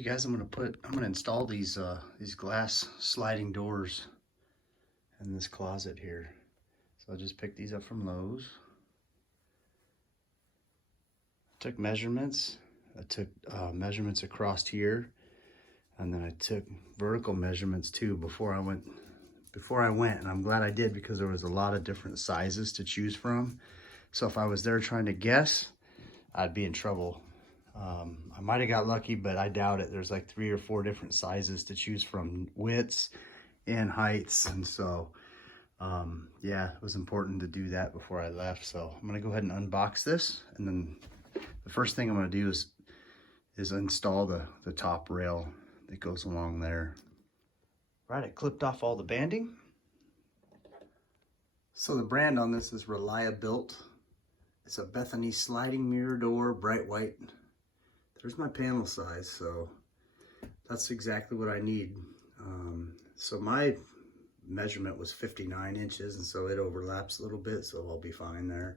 Hey guys, I'm gonna install these glass sliding doors in this closet here. So I just picked these up from Lowe's. I took measurements. I took measurements across here, and then I took vertical measurements too before I went. And I'm glad I did, because there was a lot of different sizes to choose from. So if I was there trying to guess, I'd be in trouble. I might have got lucky, but I doubt it. There's like 3 or 4 different sizes to choose from, widths and heights. And so, yeah, it was important to do that before I left. So I'm gonna go ahead and unbox this. And then the first thing I'm gonna do is install the top rail that goes along there. Right, I clipped off all the banding. So the brand on this is RELIABILT. It's a Bethany sliding mirror door, bright white. There's my panel size, so that's exactly what I need. So my measurement was 59 inches, and so it overlaps a little bit, so I'll be fine there.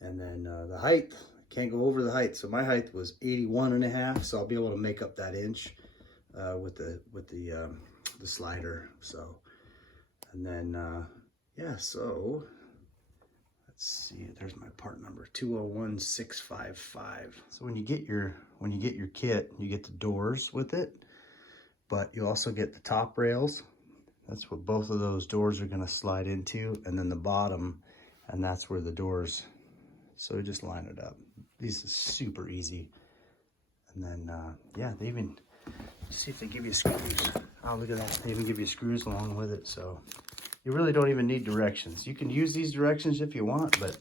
And then the height, I can't go over the height. So my height was 81.5, so I'll be able to make up that inch with the slider. So, and then yeah, so let's see, there's my part number, 201655. So when you get your kit, you get the doors with it, but you also get the top rails. That's what both of those doors are going to slide into, and then the bottom, and that's where the doors, so just line it up. These is super easy. And then yeah, they even, see if they give you screws. Oh, look at that, they even give you screws along with it. So you really don't even need directions. You can use these directions if you want, but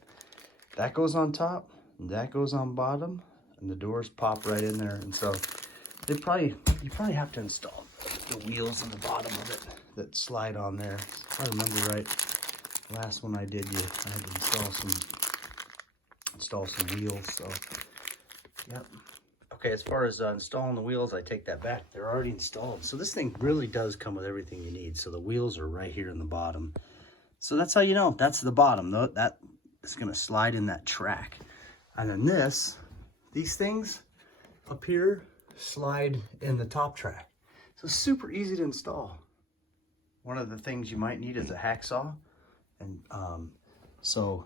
that goes on top, that goes on bottom, and the doors pop right in there. And so you probably have to install the wheels on the bottom of it that slide on there. If I remember right, the last one I did, I had to install some wheels. So yep. Okay, as far as installing the wheels, I take that back. They're already installed. So this thing really does come with everything you need. So the wheels are right here in the bottom. So that's how you know that's the bottom. That is going to slide in that track. And then these things up here slide in the top track. So super easy to install. One of the things you might need is a hacksaw. And so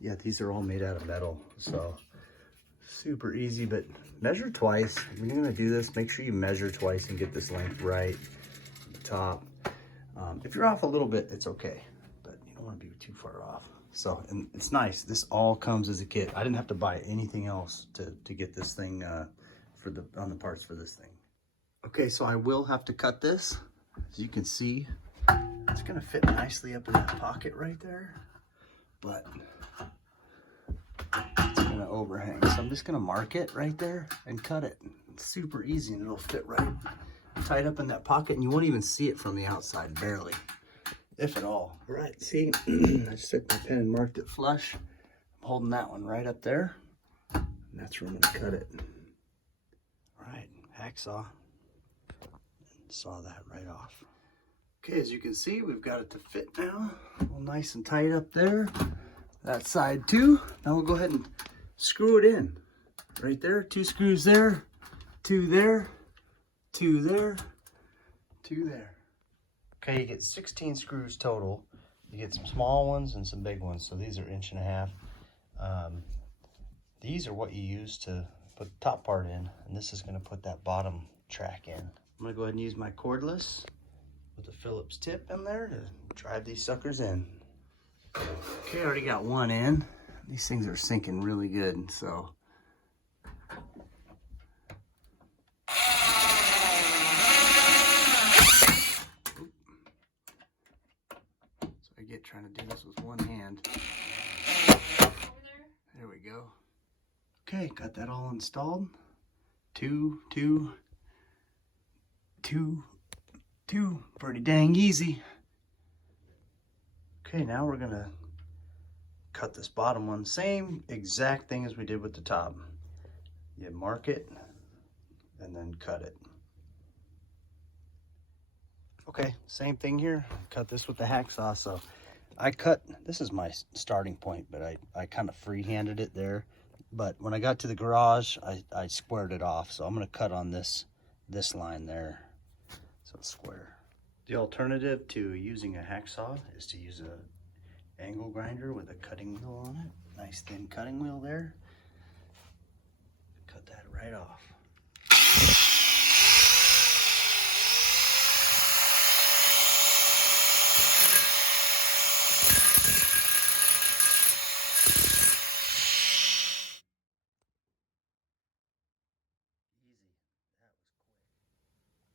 yeah, these are all made out of metal. So super easy, but measure twice. When you're gonna do this, make sure you measure twice and get this length right at the top. If you're off a little bit, it's okay, but you don't want to be too far off. So, and it's nice, this all comes as a kit. I didn't have to buy anything else to get this thing on the parts for this thing. Okay, so I will have to cut this. As you can see, it's gonna fit nicely up in that pocket right there, but it's gonna overhang. So I'm just gonna mark it right there and cut it. It's super easy, and it'll fit right tight up in that pocket, and you won't even see it from the outside, barely, if at all. All right, see, I just took my pen and marked it flush. I'm holding that one right up there, and that's where I'm gonna cut it. All right, hacksaw, and saw that right off. Okay, as you can see, we've got it to fit now, all nice and tight up there. That side too. Now we'll go ahead and screw it in. Right there, 2 screws there, 2 there, 2 there, 2 there. Okay, you get 16 screws total. You get some small ones and some big ones. So these are 1.5 inches. These are what you use to put the top part in, and this is gonna put that bottom track in. I'm gonna go ahead and use my cordless with a Phillips tip in there to drive these suckers in. Okay, I already got one in. These things are sinking really good, so. So I get trying to do this with one hand. There we go. Okay, got that all installed. 2, 2, 2, 2, pretty dang easy. Okay, now we're gonna cut this bottom one. Same exact thing as we did with the top. You mark it and then cut it. Okay, same thing here. Cut this with the hacksaw. So I cut, this is my starting point, but I kind of free-handed it there. But when I got to the garage, I squared it off. So I'm gonna cut on this this line there, so it's square. The alternative to using a hacksaw is to use a angle grinder with a cutting wheel on it. Nice thin cutting wheel there. Cut that right off.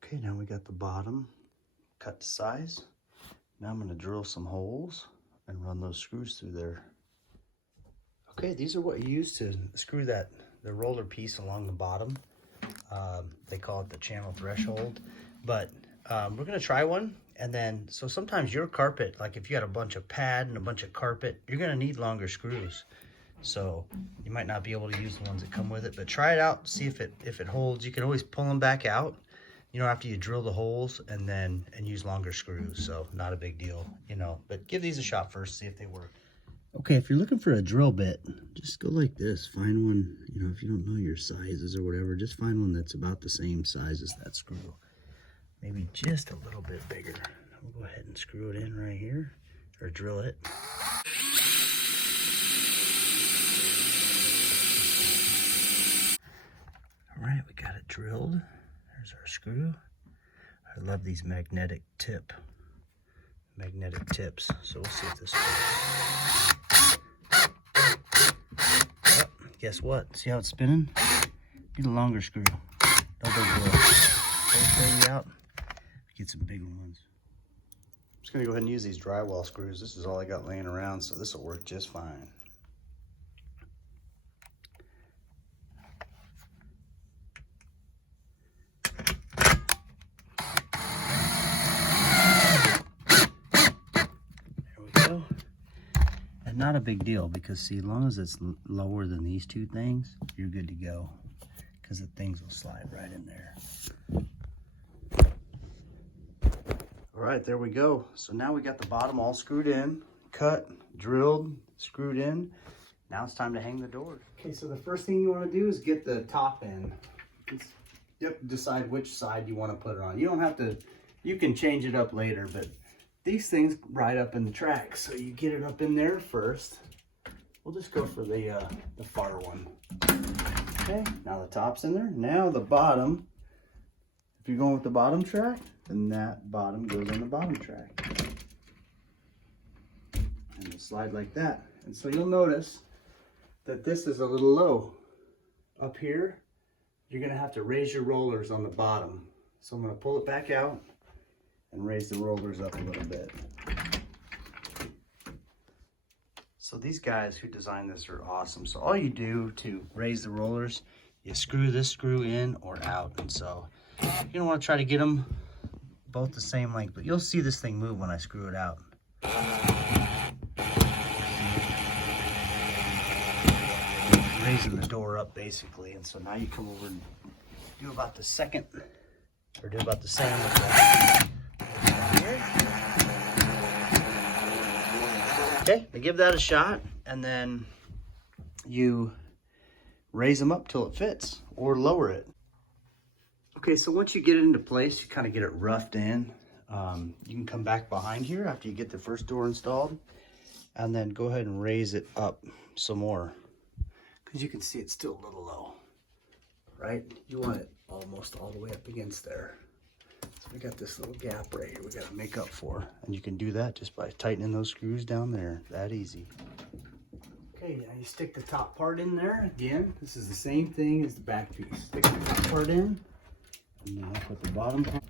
Okay, now we got the bottom cut to size. Now I'm gonna drill some holes and run those screws through there. Okay, these are what you use to screw the roller piece along the bottom. They call it the channel threshold, but we're gonna try one. And then, so sometimes your carpet, like if you got a bunch of pad and a bunch of carpet, you're gonna need longer screws. So you might not be able to use the ones that come with it, but try it out, see if it holds. You can always pull them back out, you know, after you drill the holes and use longer screws. So not a big deal, you know, but give these a shot first, see if they work. Okay, if you're looking for a drill bit, just go like this. Find one, you know, if you don't know your sizes or whatever, just find one that's about the same size as that screw. Maybe just a little bit bigger. We'll go ahead and screw it in right here, or drill it. All right, we got it drilled. There's our screw. I love these magnetic tips. So we'll see if this works. Oh, guess what? See how it's spinning? Need a longer screw. Double drill. Pull out. Get some big ones. I'm just gonna go ahead and use these drywall screws. This is all I got laying around, so this will work just fine. And not a big deal, because see, as long as it's lower than these two things, you're good to go, because the things will slide right in there. All right, there we go. So now we got the bottom all screwed in, cut, drilled, screwed in. Now it's time to hang the doors. Okay, so the first thing you want to do is get the top in. Decide which side you want to put it on. You don't have to, you can change it up later, but these things ride up in the track, so you get it up in there first. We'll just go for the far one. Okay, now the top's in there. Now the bottom, if you're going with the bottom track, then that bottom goes on the bottom track. And it'll slide like that. And so you'll notice that this is a little low. Up here, you're gonna have to raise your rollers on the bottom. So I'm gonna pull it back out and raise the rollers up a little bit. So these guys who designed this are awesome. So all you do to raise the rollers, you screw this screw in or out. And so you're gonna wanna try to get them both the same length, but you'll see this thing move when I screw it out. Raising the door up basically. And so now you come over and do about the second, or do about the same with that. Okay, I give that a shot, and then you raise them up till it fits, or lower it. Okay, so once you get it into place, you kind of get it roughed in. You can come back behind here after you get the first door installed, and then go ahead and raise it up some more, because you can see it's still a little low, right? You want it almost all the way up against there. So we got this little gap right here we got to make up for, and you can do that just by tightening those screws down there. That easy. Okay, now you stick the top part in there. Again, this is the same thing as the back piece. Stick the top part in, and then I'll put the bottom part.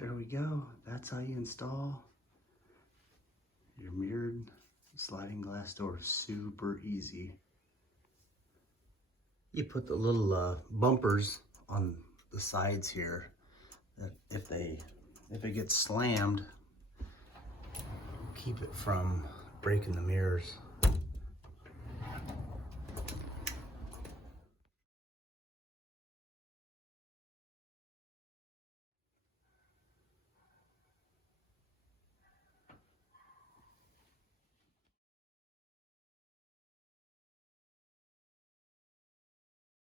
There we go. That's how you install your mirrored sliding glass door. Super easy. You put the little bumpers on the sides here, that if it gets slammed, keep it from breaking the mirrors.